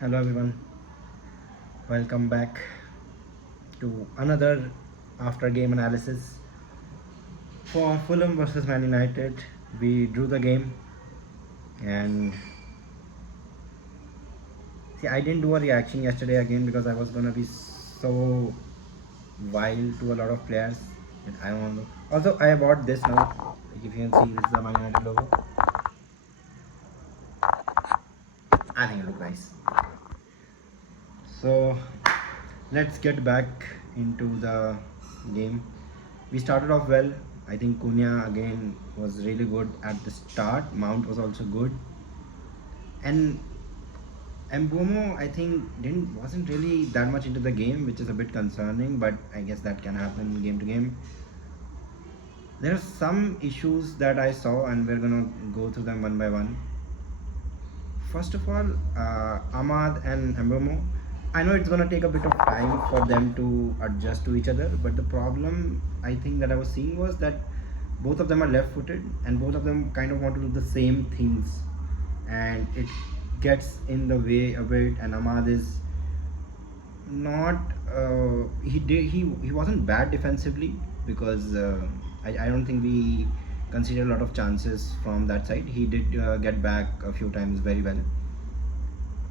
Hello everyone, welcome back to another after game analysis for Fulham versus Man United. We drew the game, and see, I didn't do a reaction yesterday again because I was gonna be so wild to a lot of players. That I don't know. Also, I bought this now. Like if you can see, this is the Man United logo. I think it looks nice. So let's get back into the game. We started off well. I think Cunha again was really good at the start. Mount was also good, and Mbomo I think didn't wasn't really that much into the game, which is a bit concerning. But I guess that can happen game to game. There are some issues that I saw, and we're gonna go through them one by one. First of all, Ahmad and Mbomo. I know it's gonna take a bit of time for them to adjust to each other, but the problem I think that I was seeing was that both of them are left-footed, and both of them kind of want to do the same things, and it gets in the way a bit. And Ahmad is not he wasn't bad defensively because I don't think we considered a lot of chances from that side. He did get back a few times very well.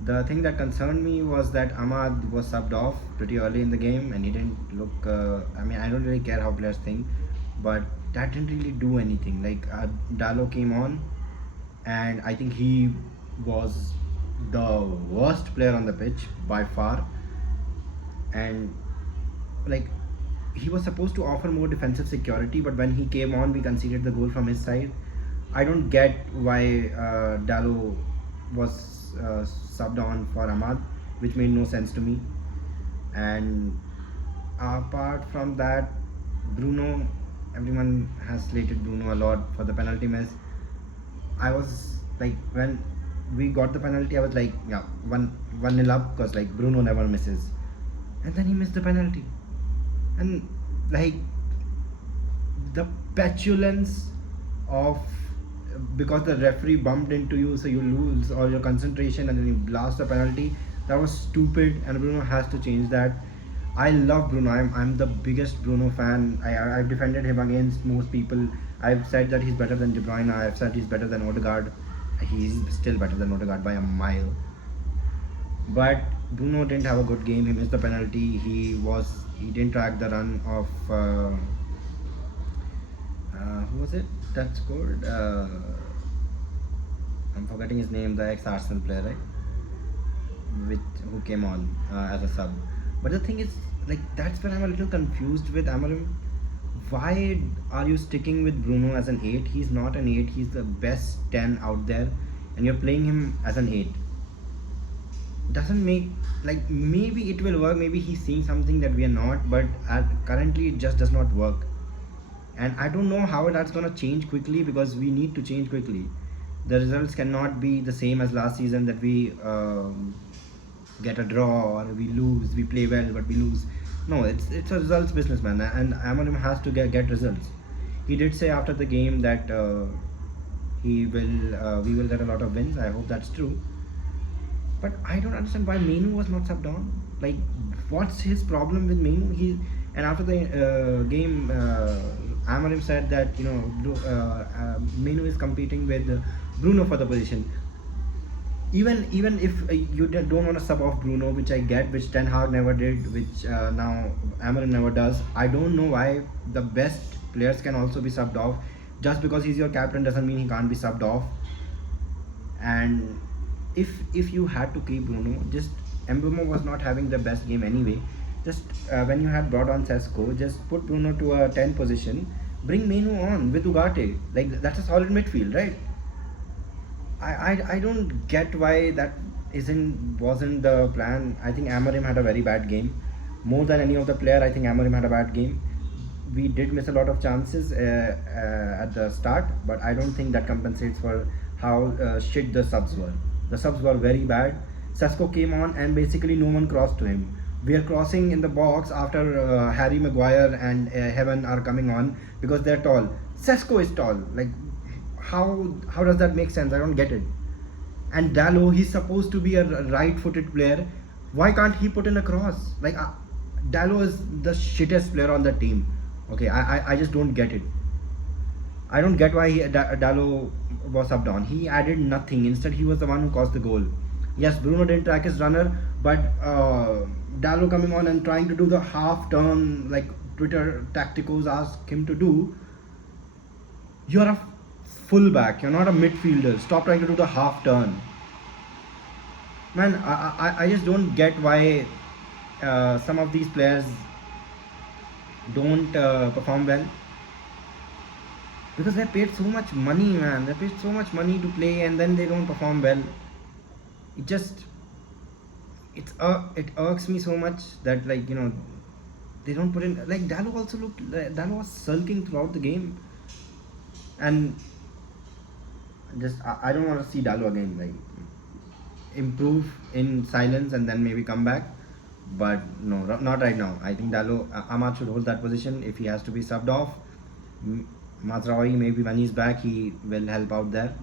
The thing that concerned me was that Ahmad was subbed off pretty early in the game, and he didn't look. I mean, I don't really care how players think, but that didn't really do anything. Like Dalo came on, and I think he was the worst player on the pitch by far. And like he was supposed to offer more defensive security, but when he came on, we conceded the goal from his side. I don't get why Dalo was subbed on for Ahmad, which made no sense to me. And apart from that, Bruno, everyone has slated Bruno a lot for the penalty miss. I was like, when we got the penalty, I was like, yeah, one nil up because like Bruno never misses, and then he missed the penalty, and like the petulance of because the referee bumped into you, so you lose all your concentration and then you blast the penalty. That was stupid, and Bruno has to change that. I love Bruno. I'm the biggest Bruno fan. I've defended him against most people. I've said that he's better than De Bruyne. I've said he's better than Odegaard. He's still better than Odegaard by a mile. But Bruno didn't have a good game. He missed the penalty. He didn't track the run of who was it that scored? I'm forgetting his name. The ex-Arsenal player, right? Who came on as a sub. But the thing is, like that's where I'm a little confused with Amorim. Why are you sticking with Bruno as an 8? He's not an 8. He's the best 10 out there, and you're playing him as an 8. Doesn't make, like, maybe it will work. Maybe he's seeing something that we are not, but currently it just does not work. And I don't know how that's gonna change quickly because we need to change quickly. The results cannot be the same as last season that we get a draw or we lose. We play well but we lose. No, it's a results business, man, and Amorim has to get results. He did say after the game that we will get a lot of wins. I hope that's true. But I don't understand why Menu was not subbed on. Like, what's his problem with Menu? And after the game, Amorim said that Menu is competing with Bruno for the position. Even if you don't want to sub off Bruno, which I get, which Ten Hag never did, which now Amorim never does. I don't know why the best players can also be subbed off. Just because he's your captain doesn't mean he can't be subbed off. And if you had to keep Bruno, just Mbomo was not having the best game anyway. Just when you had brought on Sesko, just put Bruno to a 10 position, bring Menu on with Ugarte. Like that's a solid midfield, right? I don't get why that wasn't the plan. I think Amorim had a very bad game. More than any of the player, I think Amorim had a bad game. We did miss a lot of chances at the start, but I don't think that compensates for how shit the subs were. The subs were very bad. Sesko came on and basically no one crossed to him. We are crossing in the box after Harry Maguire and Heaven are coming on because they're tall. Sesko is tall. Like how does that make sense? I don't get it. And Dallo, he's supposed to be a right-footed player. Why can't he put in a cross? Like Dallo is the shittest player on the team. Okay, I just don't get it. I don't get why Dallo was subbed on. He added nothing. Instead, he was the one who caused the goal. Yes, Bruno didn't track his runner, but Dallo coming on and trying to do the half turn like Twitter tacticos ask him to do. You're a fullback. You're not a midfielder. Stop trying to do the half turn. Man, I just don't get why some of these players don't perform well, because they're paid so much money, man. They're paid so much money to play, and then they don't perform well. It just it irks me so much that, like, they don't put in. Like, Dallo was sulking throughout the game, and just I don't want to see Dallo again. Like, improve in silence and then maybe come back. But no, not right now. I think Ahmad should hold that position. If he has to be subbed off, Mazraoui, maybe when he's back, he will help out there.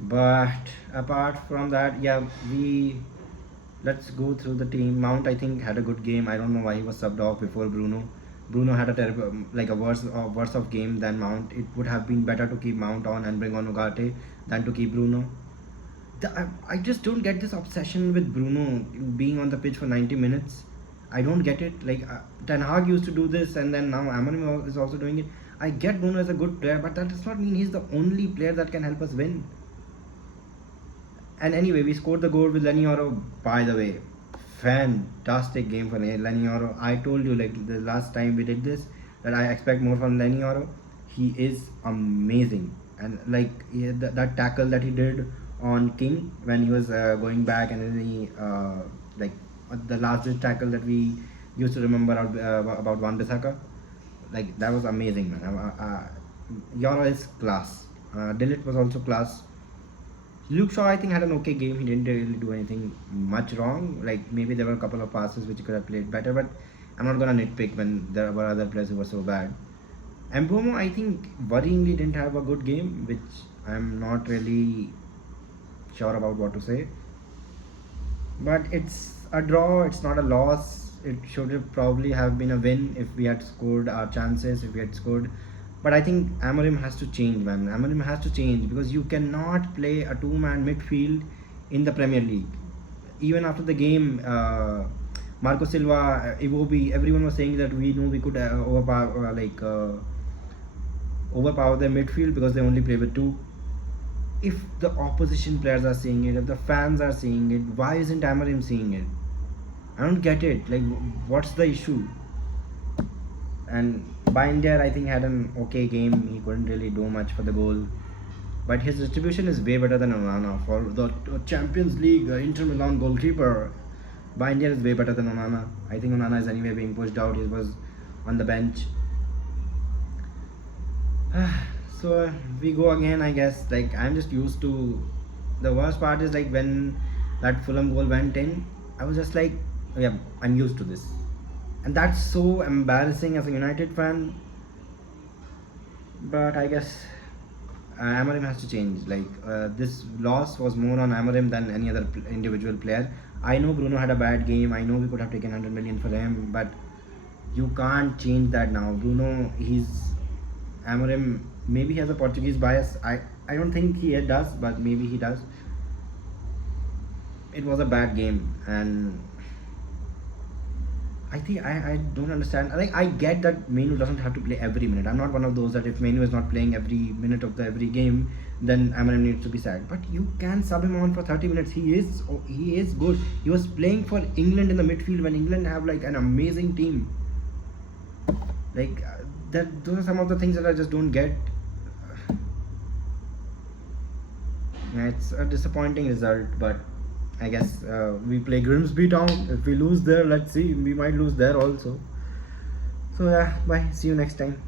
But apart from that, yeah, let's go through the team. Mount, I think, had a good game. I don't know why he was subbed off before Bruno. Bruno had a terrible, like a worse of game than Mount. It would have been better to keep Mount on and bring on Ugarte than to keep Bruno. I just don't get this obsession with Bruno being on the pitch for 90 minutes. I don't get it. Like, Ten Hag used to do this, and then now Amorim is also doing it. I get Bruno as a good player, but that does not mean he's the only player that can help us win. And anyway, we scored the goal with Lenny Oro. By the way, fantastic game for Lenny Oro. I told you, like, the last time we did this, that I expect more from Lenny Oro. He is amazing. And like, that tackle that he did on King when he was going back, and then he like the last tackle that we used to remember about Wan Bissaka, like, that was amazing, man. Yoro is class. Dillit was also class. Luke Shaw, I think, had an okay game. He didn't really do anything much wrong. Like, maybe there were a couple of passes which he could have played better, but I'm not gonna nitpick when there were other players who were so bad. Mbomo, I think, worryingly didn't have a good game, which I'm not really sure about what to say. But it's a draw, it's not a loss. It should have probably have been a win if we had scored our chances, if we had scored. But I think Amorim has to change, man. Amorim has to change, because you cannot play a two-man midfield in the Premier League. Even after the game, Marco Silva, Iwobi, everyone was saying that we know we could overpower their midfield because they only play with two. If the opposition players are seeing it, if the fans are seeing it, why isn't Amorim seeing it? I don't get it. Like, what's the issue? And Binder, I think, had an okay game. He couldn't really do much for the goal, but his distribution is way better than Onana. For the Champions League Inter Milan goalkeeper, Binder is way better than Onana. I think Onana is anyway being pushed out. He was on the bench. So we go again, I guess. Like, I'm just used to. The worst part is, like, when that Fulham goal went in, I was just like, yeah, I'm used to this. And that's so embarrassing as a United fan. But I guess Amorim has to change. Like, this loss was more on Amorim than any other individual player. I know Bruno had a bad game. I know we could have taken 100 million for him, but you can't change that now. Bruno, Amorim. Maybe he has a Portuguese bias. I don't think he does, but maybe he does. It was a bad game, and I think I don't understand. Like, I get that Menu doesn't have to play every minute. I'm not one of those that if Menu is not playing every minute of every game, then Amorim needs to be sad. But you can sub him on for 30 minutes. He is good. He was playing for England in the midfield when England have, like, an amazing team. Like, those are some of the things that I just don't get. Yeah, it's a disappointing result, but I guess we play Grimsby Town. If we lose there, let's see, we might lose there also. So yeah, bye. See you next time.